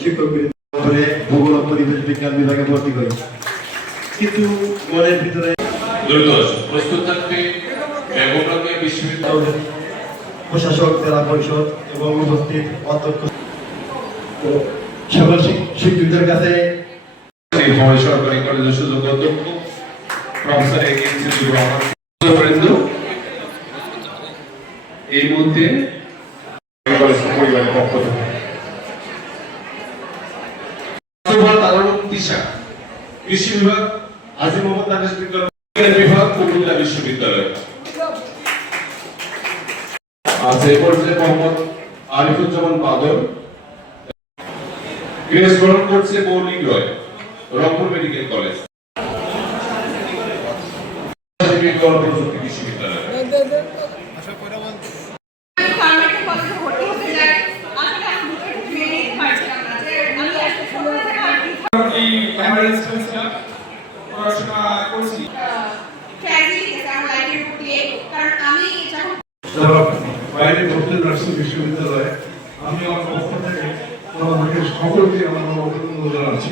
শিক্ষক করে ভূগোল ও পরিবেশ বিজ্ঞান বিভাগে ভর্তি করি। কিছু মনের ভিতরে দ্রুত প্রস্তুত থাকতে বেগমরোকেয়া বিশ্ববিদ্যালয়ের প্রশাসক, জেলা পরিষদ এবং উপস্থিত অধ্যক্ষ সকল শিক্ষকদের কাছে সরকারি কলেজের সুযোগ্য অধ্যক্ষ প্রফেসর এ.কে.এম. সিদ্দিকুর রহমান এই মুহূর্তে পরিবারের পক্ষ থেকে কৃষি বিভাগ হাজী মোহাম্মদ নাফিস বিভাগ কুমিল্লা বিশ্ববিদ্যালয় আছে এই পর্যায়ে মোহাম্মদ আরিফুজ্জামান বাদল গ্রেস গ্রহণ করছে মৌলিক রয় রংপুর মেডিকেল কলেজ প্রযুক্তি বিশ্ববিদ্যালয় বাইরে ভর্তি নার্সিং বিশ্ববিদ্যালয়ে আমি আমার পক্ষ থেকে আমাকে সকলকে আমার অভিনন্দন জানাচ্ছি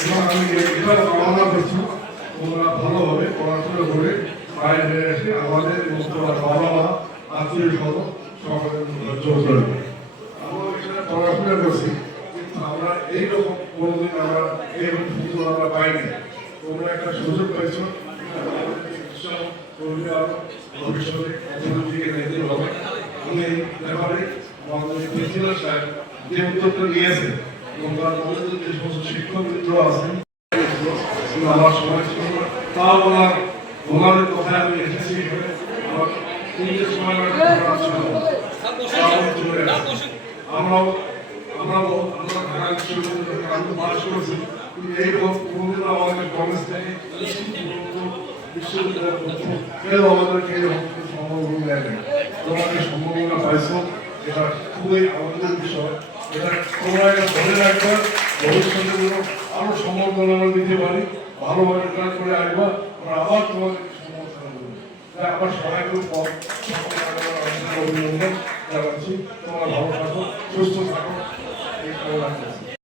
এবং আমি এটা কামনা করছি তোমরা ভালোভাবে পড়াশোনা করে বাইরে এসে আমাদের বাবা মা আত্মীয় সহ সকলের জোর করবে। আমরা এখানে পড়াশোনা করছি কিন্তু আমরা এইরকম কোনোদিন আমরা এইরকম সুযোগ আমরা পাইনি। তোমরা একটা সুযোগ পাইছ ভবিষ্যতে অর্থনীতিকে নিতে হবে। আমি এই ব্যাপারে আমাদের প্রিন্সিপাল সাহেব যে উদ্যোগটা নিয়েছে এবং তার মধ্যে যে সমস্ত শিক্ষকবৃন্দ আছেন আমার সময় ছিল না, তাও ওনাদের কথায় আমি এসেছি। আমার তিনটের সময় আমরাও ঢাকা বিশ্ববিদ্যালয়ে আমি পাশ করেছি কিন্তু এইরকম কোনোদিন আমাদের কলেজ থেকে বিশ্ববিদ্যালয় কেউ আমাদেরকে সম্ভাবনা দেয় না। তোমাকে সম্ভাবনা পাইছ, এটা খুবই আনন্দের বিষয়। এটা তোমরা এটা ধরে রাখবে, ভবিষ্যতে যেন আরো সম্ভাবনা আমরা দিতে পারি, ভালোভাবে কাজ করে আসবা, আমরা আবার তোমাদের সম্ভাবনা দেবো। আবার সবাইকে অভিনন্দন জানাচ্ছি। তোমরা ভালো থাকো, সুস্থ থাকো, এই কামনা করছি।